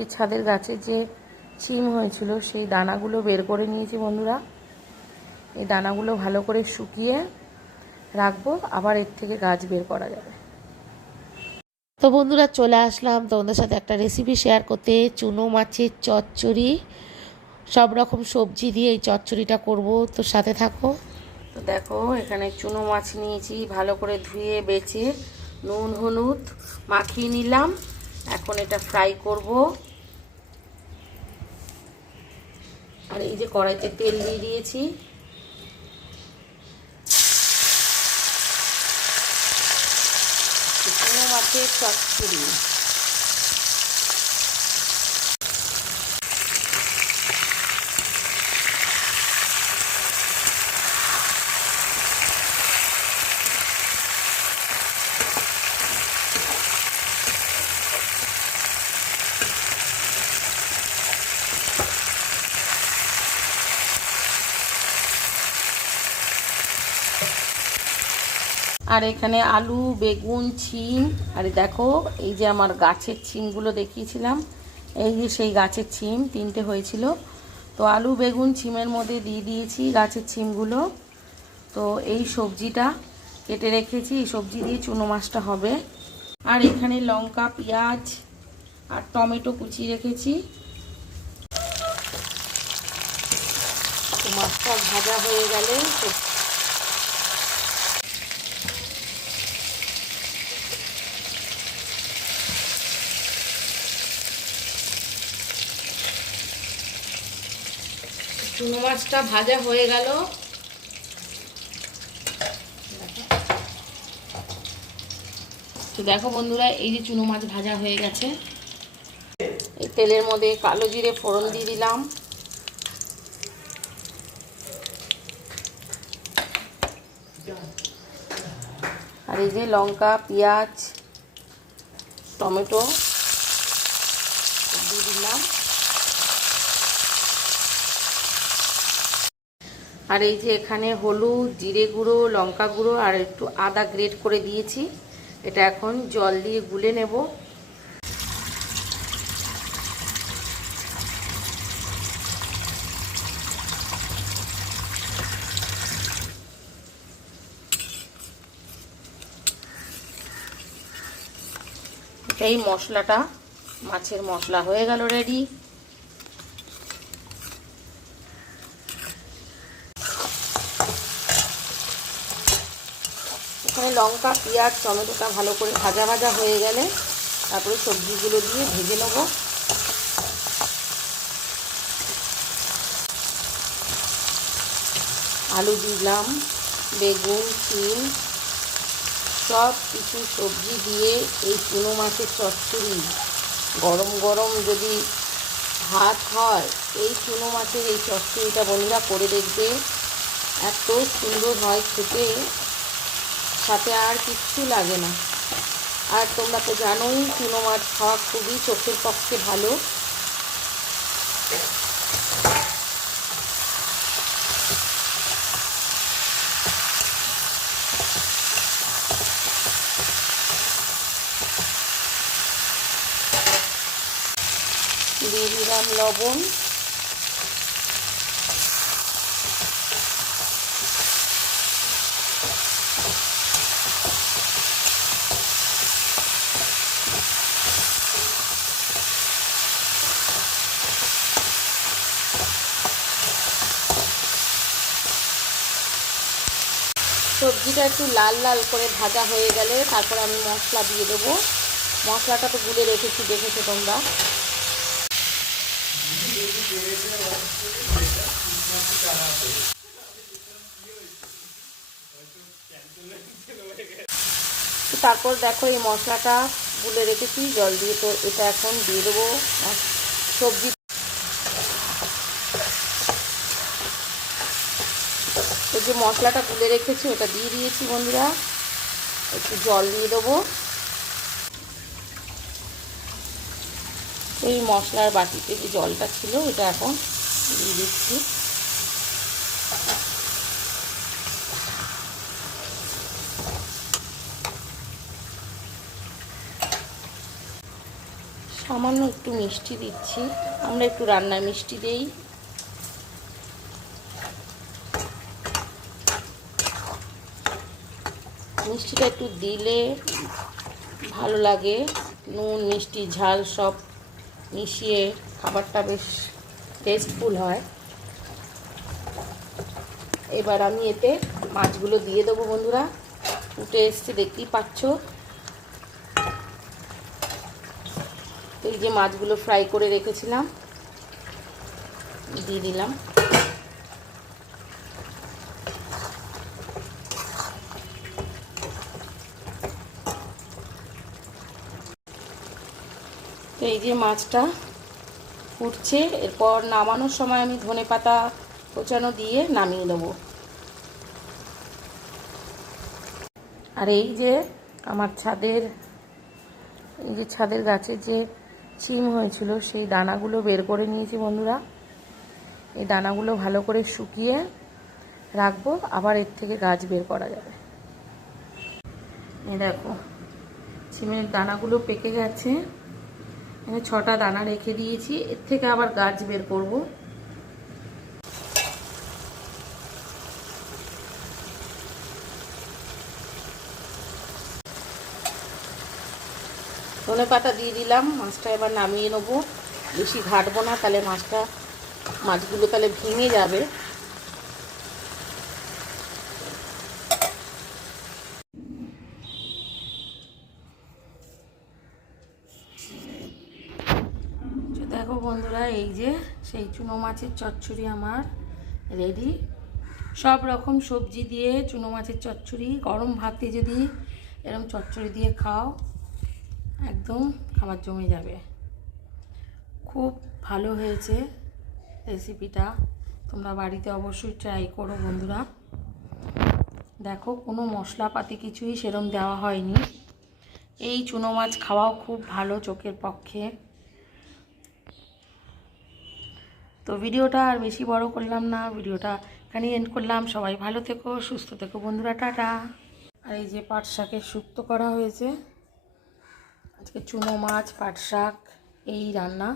যে ছাদের গাছে যে চিম হয়েছিল সেই দানাগুলো বের করে নিয়েছি বন্ধুরা। এই দানাগুলো ভালো করে শুকিয়ে রাখব আবার এর থেকে গাছ বের করা যাবে। তো বন্ধুরা চলে আসলাম তোমাদের সাথে একটা রেসিপি শেয়ার করতে। চুনো মাছের চচ্চড়ি সব রকম সবজি দিয়ে এই চচ্চড়িটা করব। তো সাথে থাকো। তো দেখো এখানে চুনো মাছ নিয়েছি ভালো করে ধুয়ে বেছে নুন হলুদ মাখিয়ে নিলাম। এখন এটা ফ্রাই করব। আর এই যে কড়াইতে তেল দিয়ে দিয়েছি। মাছের চচ্চড়ি। আর এখানে আলু, বেগুন, ছিম, আর দেখো এই যে আমার গাছের ছিমগুলো দেখিয়েছিলাম, এই যে সেই গাছের ছিম, তিনটে হয়েছিল। তো আলু, বেগুন, ছিমের মধ্যে দিয়ে দিয়েছি গাছের ছিমগুলো। তো এই সবজিটা কেটে রেখেছি, এই সবজি দিয়ে চুনো মাছটা হবে। আর এখানে লঙ্কা, পেঁয়াজ আর টমেটো কুচিয়ে রেখেছি। মাছটা ভাজা হয়ে গেলে চুনো মাছটা ভাজা হয়ে গেল। তো দেখো বন্ধুরা, এই যে চুনো মাছ ভাজা হয়ে গেছে। এই তেলের মধ্যে কালো জিরে ফোড়ন দিয়ে দিলাম। আর এই যে লঙ্কা, পেঁয়াজ, টমেটো দিয়ে দিলাম আর এই যে এখানে হলুদ, জিরে গুঁড়ো, লঙ্কা গুঁড়ো আর একটু আদা গ্রেট করে দিয়েছি। এটা এখন জল দিয়ে গুলে নেব। এই মশলাটা, মাছের মশলা হয়ে গেল রেডি এখানে লঙ্কা, পেঁয়াজ, টমেটোটা ভালো করে ভাজা ভাজা হয়ে গেলে তারপরে সবজিগুলো দিয়ে ভেজে নেব। আলু দিলাম, বেগুন, শিম, সব কিছু সবজি দিয়ে এই চুনো মাছের চচ্চড়ি। গরম গরম যদি ভাত হয়, এই চুনো মাছের এই চচ্চড়িটা বন্ধুরা করে দেখবে। এত সুন্দর হয় খেতে। সাথে আর কিচ্ছু লাগে না। আর তোমরা তো জানোই চুনো মাছ খাওয়া খুবই চোখের পক্ষে ভালো। দিয়ে দিলাম লবণ। সবজিটা একটু লাল লাল করে ভাজা হয়ে গেলে তারপর আমি মশলা দিয়ে দেবো। মশলাটা তো গুলে রেখেছি, দেখেছ তোমরা। তারপর দেখো এই মশলাটা গুলে রেখেছি, জল দিয়ে তো এটা এখন দিয়ে দেবো। সবজি যে মশলাটা গুলে রেখেছি, ওটা দিয়ে দিয়েছি বন্ধুরা। একটু জল দিয়ে দেবো। এই মশলার বাটিতে যে জলটা ছিল, ওটা এখন দিয়ে দিচ্ছি। সামান্য একটু মিষ্টি দিচ্ছি। আমরা একটু রান্নায় মিষ্টি দেই। মিষ্টিটা একটু দিলে ভালো লাগে। নুন, মিষ্টি, ঝাল সব মিশিয়ে খাবারটা বেশ টেস্টফুল হয়। এবার আমি এতে মাছগুলো দিয়ে দেবো বন্ধুরা। উঠে এসছে, দেখতেই পাচ্ছ। এই যে মাছগুলো ফ্রাই করে রেখেছিলাম, দিয়ে দিলাম। তো এই যে মাছটা ফুটছে, এরপর নামানোর সময় আমি ধনে পাতা কোচানো দিয়ে নামিয়ে দেবো আর এই যে আমার ছাদের, এই যে ছাদের গাছে যে চিম হয়েছিল, সেই দানাগুলো বের করে নিয়েছি বন্ধুরা। এই দানাগুলো ভালো করে শুকিয়ে রাখব, আবার এর থেকে গাছ বের করা যাবে। এই দেখো, চিমের দানাগুলো পেকে গেছে। এখানে ছটা দানা রেখে দিয়েছি। এর থেকে আবার গাছ বের করব। ধনে পাতা দিয়ে দিলাম, মাছটা এবার নামিয়ে নেব। বেশি ঘাটবো না, তাহলে মাছটা, মাছগুলো তাহলে ভেঙে যাবে তো দেখো বন্ধুরা এই যে, সেই চুনো মাছের চচ্চড়ি আমার রেডি সব রকম সবজি দিয়ে চুনো মাছের চচ্চড়ি, গরম ভাতে যদি এরকম চচ্চড়ি দিয়ে খাও, একদম খাবার জমে যাবে। খুব ভালো হয়েছে রেসিপিটা তোমরা বাড়িতে অবশ্যই ট্রাই করো বন্ধুরা। দেখো, কোনো মশলাপাতি কিছুই সেরম দেওয়া হয়নি। এই চুনো মাছ খাওয়াও খুব ভালো চোখের পক্ষে। তো ভিডিওটা আর বেশি বড় করলাম না, ভিডিওটা এখানে এন্ড করলাম। সবাই ভালো থেকো, সুস্থ থেকো বন্ধুরা, টাটা। আর এই যে পাট শাকের সুক্ত করা হয়েছে। আজকে চুনো মাছ, পাট শাক, এই রান্না।